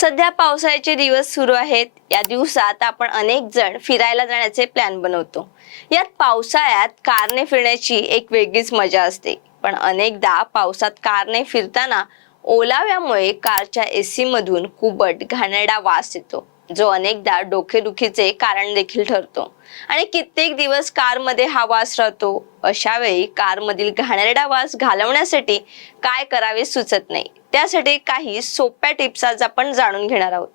सध्या पावसाळ्याचे दिवस सुरू आहेत. या दिवसात आपण अनेक जण फिरायला जाण्याचे प्लॅन बनवतो. यात पावसाळ्यात कारने फिरण्याची एक वेगळीच मजा असते. पण अनेकदा पावसात कारने फिरताना ओलाव्यामुळे कारच्या एसी मधून कुबट घाणेरडा वास येतो. जो अनेकदा डोकेदुखीचे कारण देखील ठरतो. आणि कित्येक दिवस कारमध्ये हा वास राहतो. अशा वेळी कारमधील घाणेरडा वास घालवण्यासाठी काय करावे सुचत नाही. त्यासाठी काही सोप्या टिप्स आज आपण जाणून घेणार आहोत.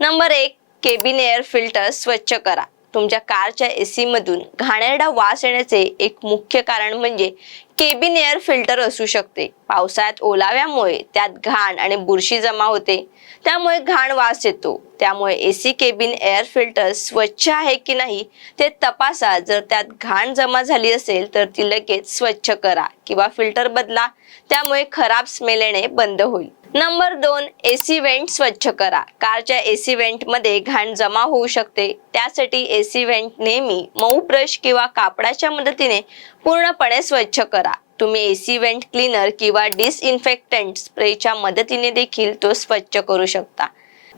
नंबर एक केबिन एअर फिल्टर स्वच्छ करा. तुमच्या कारच्या एसी मधून घाणेरडा वास येण्याचे एक मुख्य कारण म्हणजे केबिन एअर फिल्टर असू शकते. पावसाळ्यात ओलाव्यामुळे त्यात घाण आणि बुरशी जमा होते. त्यामुळे घाण वास येतो. त्यामुळे एसी केबिन एअर फिल्टर स्वच्छ आहे की नाही ते तपासा. जर त्यात घाण जमा झाली असेल तर ती लगेच स्वच्छ करा किंवा फिल्टर बदला. त्यामुळे खराब स्मेल येणे बंद होईल. नंबर दोन एसी वेंट स्वच्छ करा. कारच्या एसी वेंट घाण जमा होऊ शकते. त्यासाठी एसी वेंट नेहमी मऊ ब्रश किंवा कापडाच्या मदतीने पूर्णपणे स्वच्छ करा. तुम्ही एसी वेंट क्लीनर किंवा डिसइन्फेक्टंट स्प्रेच्या मदतीने देखील तो स्वच्छ करू शकता.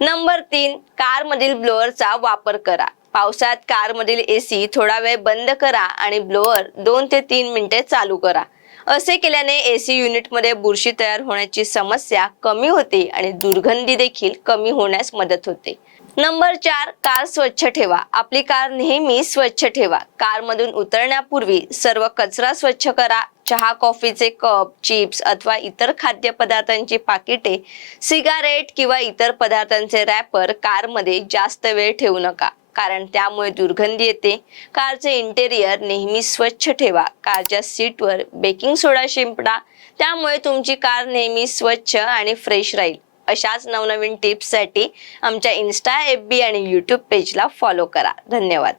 नंबर तीन कारमधील ब्लोअरचा वापर करा. पावसात कारमधील एसी थोडा वेळ बंद करा आणि ब्लोअर दोन ते तीन मिनिटे चालू करा. असे केल्याने एसी युनिटमध्ये बुरशी तयार होण्याची समस्या कमी होते आणि दुर्गंधी देखील कमी होण्यास मदत होते. नंबर चार कार स्वच्छ ठेवा. आपली कार नेहमी स्वच्छ ठेवा. कारमधून उतरण्यापूर्वी सर्व कचरा स्वच्छ करा. चहा कॉफीचे कप चिप्स अथवा इतर खाद्यपदार्थांची पाकिटे सिगारेट किंवा इतर पदार्थांचे रॅपर कारमध्ये जास्त वेळ ठेवू नका कारण त्यामुळे दुर्गंधी येते. कारचे इंटेरियर नेहमी स्वच्छ ठेवा. कारच्या सीटवर बेकिंग सोडा शिंपडा. त्यामुळे तुमची कार नेहमी स्वच्छ आणि फ्रेश राहील. अशाच नवनवीन टिप्ससाठी आमच्या इन्स्टा एफ बी आणि यूट्यूब पेजला फॉलो करा. धन्यवाद.